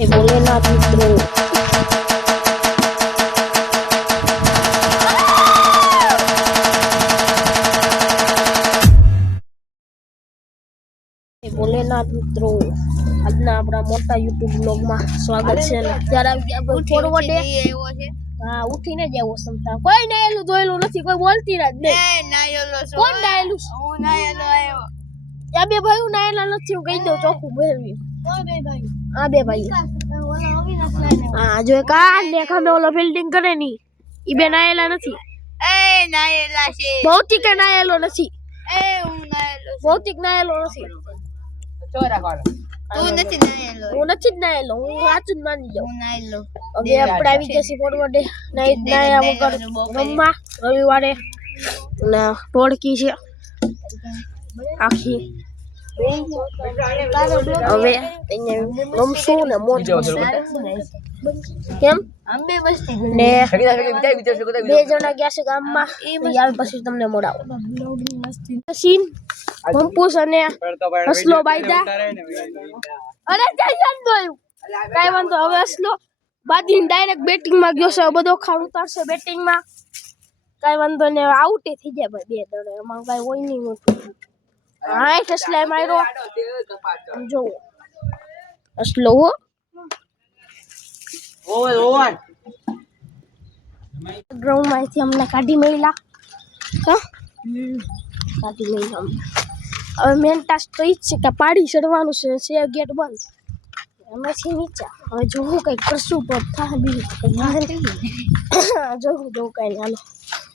ભોલેનાથ મિત્રો ભોલેનાથ મિત્રો આજના આપણા મોટા યુટ્યુબ બ્લોગમાં સ્વાગત છે ને ત્યારે ફોરવર્ડ હા ઉઠીને જ આવ્યો સમતા કોઈ નાયેલું ધોયેલું નથી કોઈ બોલતી રાત નહીં નાયેલો છો કોણ નાયેલું હું નાયેલો આવ્યો આ બે ભાઈ નાયેલા નથી હું કહી દઉં ચોખ્ખું બેહવી આ બે ભાઈ હા જો કા ને ખમે ઓલો ફિલ્ડિંગ કરે ની ઈ બે નાયેલા નથી એ નાયેલા છે ભૌતિક નાયેલો નથી એ હું નાયેલો ભૌતિક નાયેલો નથી ચોરા કોણ તું નથી નાયેલો હું નથી જ નાયેલો હું સાચું જ માની જાઉં હું નાયેલો હવે આપણે આવી જશે ફોરવર્ડ નાયા વગર રમવા રવિવારે ને ટોળકી છે આખી હવે રમશું ને મોજ કેમ ને બે જણા ગયા છે ગામમાં યાર પછી તમને મળાવો સીન પંપુસ અને હસલો બાયદા અરે જયન દોયું કાઈ વાંધો હવે હસલો બાદીન ડાયરેક્ટ બેટિંગ માં ગયો છે બધો ખાડ ઉતારશે બેટિંગ માં કાઈ વાંધો ને આઉટ થઈ જાય ભાઈ બે દડે એમાં કાઈ હોય નહીં હોતું હા હસલા માર્યો જો હસલો હો ઓવર ગ્રાઉન્ડ માંથી અમને કાઢી મેલા હા કાઢી મેલા હવે મેન ટાસ્ક તો ઈ છે કે પાડી ચડવાનું છે ગેટ બંધ એમાંથી નીચે હવે જોવું કઈ કરશું તો થાય બીજું જોવું કઈ હાલો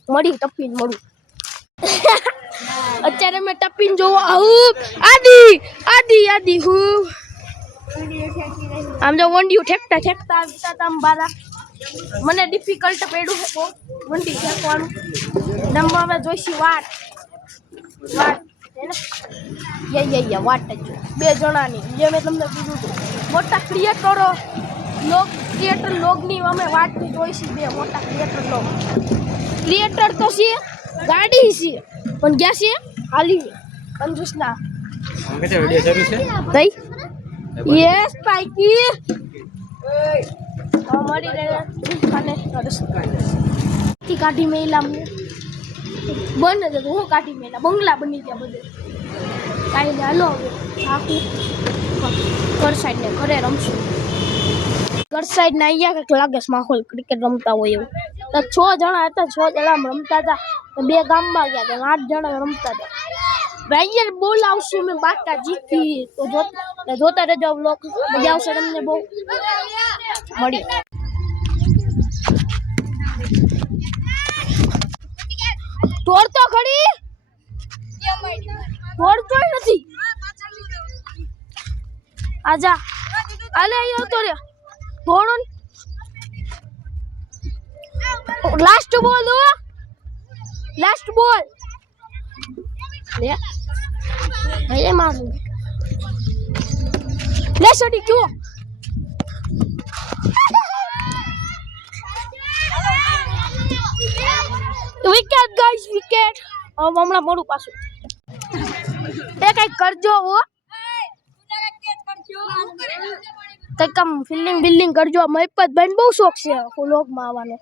મળી ટપીને મળું અત્યારે મેં ટપીને જોવો આવું આદી હું આમ જો વંડિયું ઠેકતા આમ બારા મને ડિફિકલ્ટ પડ્યું છે બહુ વંડી ઠેકવાનું રમવામાં જોઈશી વાટ વાટ જ બે જણાની જે મેં તમને કીધું હતું મોટા ક્રિએટર લોગની અમે વાટની જોઈશી બે મોટા ક્રિએટર તો છે ગાડી છે પણ ગયા છે હાલી કંજૂસના તઈ યસ પાઈકી મળી રહે અને કાઢી મેલા બને છે હું કાઢી મેલા બંગલા બની ગયા બધે કાંઈ ને હાલો હવે આખું ઘર સાઈડ ને ઘરે રમશું ઘર સાઈડ ને અહીંયા કંઈક લાગે છે માહોલ ક્રિકેટ રમતા હોય એવું તો 6 જણા હતા 6 જણા રમતા હતા બે ગામમાં ગયા હતા 8 જણા રમતા હતા ભાઈ બોલ આવશું મેં બાકા જીતી તો જોતા રહેજો વ્લોગ મજા આવશે તમને બહુ મળી તોડ તો ખડી તોડ તો નથી આજા આલે આયો તો રે થોડો લાસ્ટ બોલ લે એ મારું લે છોડી ક્યો વિકેટ ગાઈસ વિકેટ હમણાં મોડું પાછું એ કઈ કરજો હો કઈ કામ બિલ્ડિંગ કરજો મહિપત ભાઈ બહુ શોખ છે વ્લોગમાં આવવાનો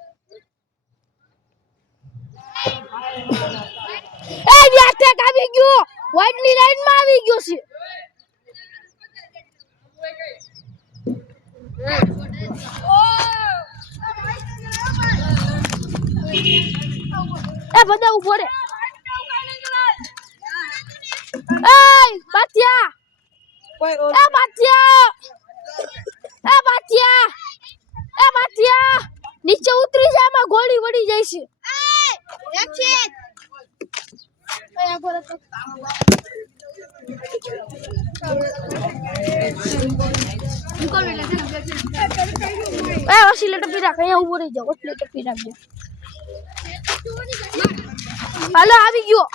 એ વ્યાટેક આવી ગયો વાઇડ ની લાઈન માં આવી ગયો છે એ બધા ઉભો રે એ બાતિયા નીચે ઉતરી જાય એમાં ગોળી વળી જાય છે ઓછી લેટર પી રાખ અહીંયા ઉભો રહી જાવ ઓછી લેટર પી રાખજો હાલો આવી ગયો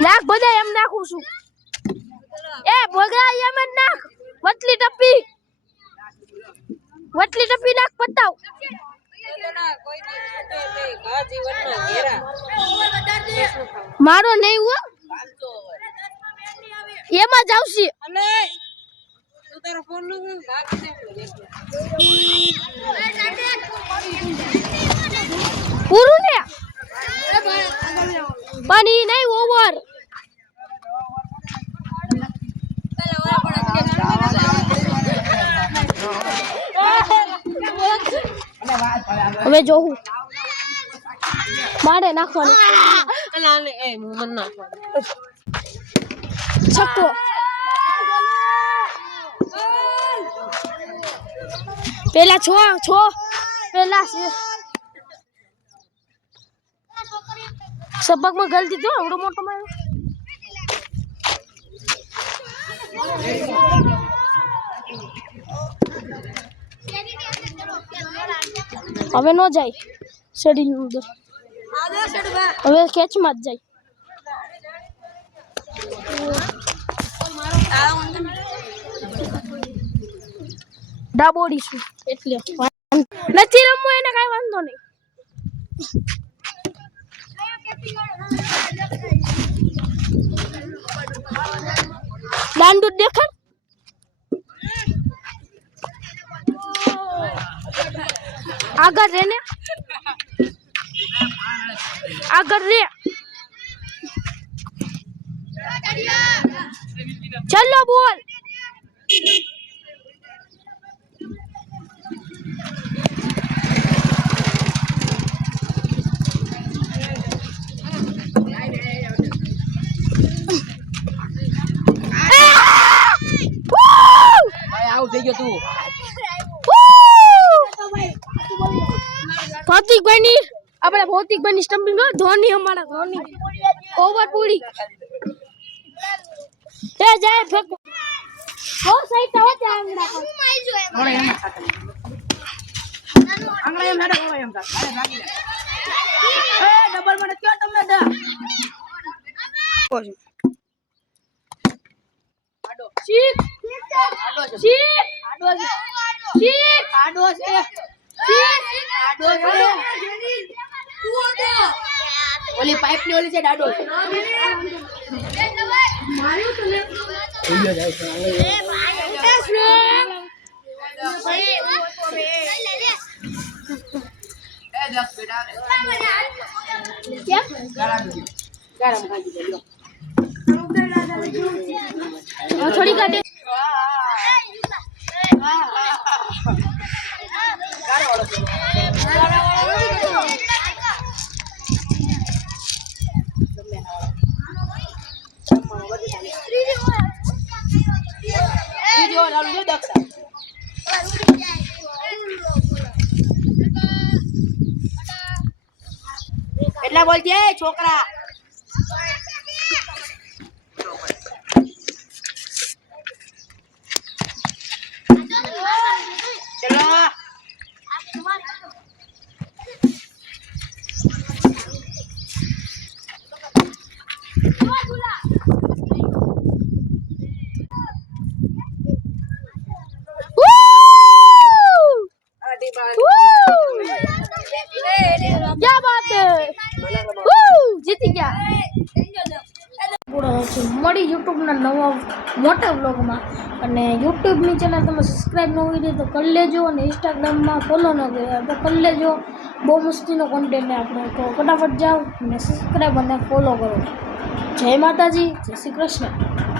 નાખ બધા એમ નાખું છું એ ભોગરા એમ જ નાખ વટલી ટપી નાખ પતાવ મારો નહીં હો એમાં જ આવશે પૂરું ને પણ ઈ નહીં ઓવર હવે જોઉં મારે નાખવાનું છક્કો પેલા છો પેલા સબકમાં ગલતી થયો એવડો મોટો માર્યો હવે ન જાય શેડી અંદર હવે કેચમાં જ જાય ડાબોડીશું એટલે નથી રમવું એને કઈ વાંધો નહીં દાંડુ દેખાડ આગળ રે ને આગળ રે ચલો બોલ થઈ ગયો તું ભૌતિકભાઈ ની આપણે ભૌતિકભાઈ ની સ્ટમ્પિંગ ધોની અમારા ધોની ઓવર પૂરી એ જાય ફેંક હો સહી તો હોતે આંગડા પર મોડે એમ ખાતે આંગડા એમ હેડો એમ કા અરે ભાગી લે એ ડબલ મને ક્યો તમને દે આડો શીખ આડો શીખ આડો શીખ આડો છે આડો છે ઓલી પાઇપ ની ઓલી છે આડો છે માર્યું તો લે થઈ ગયો જાય છે થોડી કાઢે કેટલા બોલ છે છોકરા ચલો क्या बात है जीती ગયા મળી યુટ્યુબના નવા મોટા વ્લોગમાં અને યુટ્યુબની ચેનલ તમે સબસ્ક્રાઈબ ન કરી તો કરી લેજો અને ઇન્સ્ટાગ્રામમાં ફોલો ન કર્યા તો કરી લેજો બહુ મસ્તીનો કોન્ટેન્ટ આપણે તો ફટાફટ જાઓ અને સબસ્ક્રાઈબ અને ફોલો કરો જય માતાજી જય શ્રી કૃષ્ણ